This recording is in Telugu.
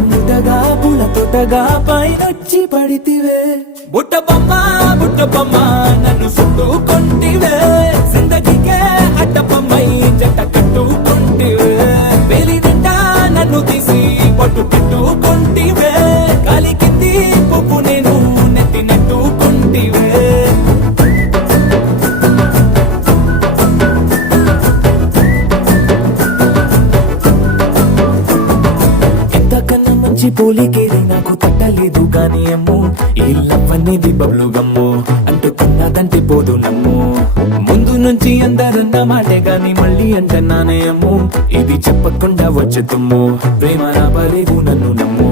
ముటగా పుల తొటగా పైనొచ్చి పడితివే బుట్ట బొమ్మ నన్ను చుట్టుకొంటివే జిందగీకే అడ్డపమ్మై జంట కట్టుకొంటివే వేలి నిండా నన్ను తీసి పట్టు పెట్టుకొంటివే కాలి కింది పువ్వు నేను నెత్తి నెట్టుకొంటివే ఎంతకన్నా మంచి పోలికేది నాకు తట్టలేదు కానీ అమ్ము ఈ లవ్ అనేది బబ్లు గమ్ము అంటుకున్నదంటే పోదు నమ్ము ముందు నుంచి అందరన్న మాటే గాని మళ్ళీ అంటున్నానే అమ్ము ఇది చెప్పకుండా వచ్చే తుమ్ము ప్రేమ రాబలేదు నన్ను నమ్ము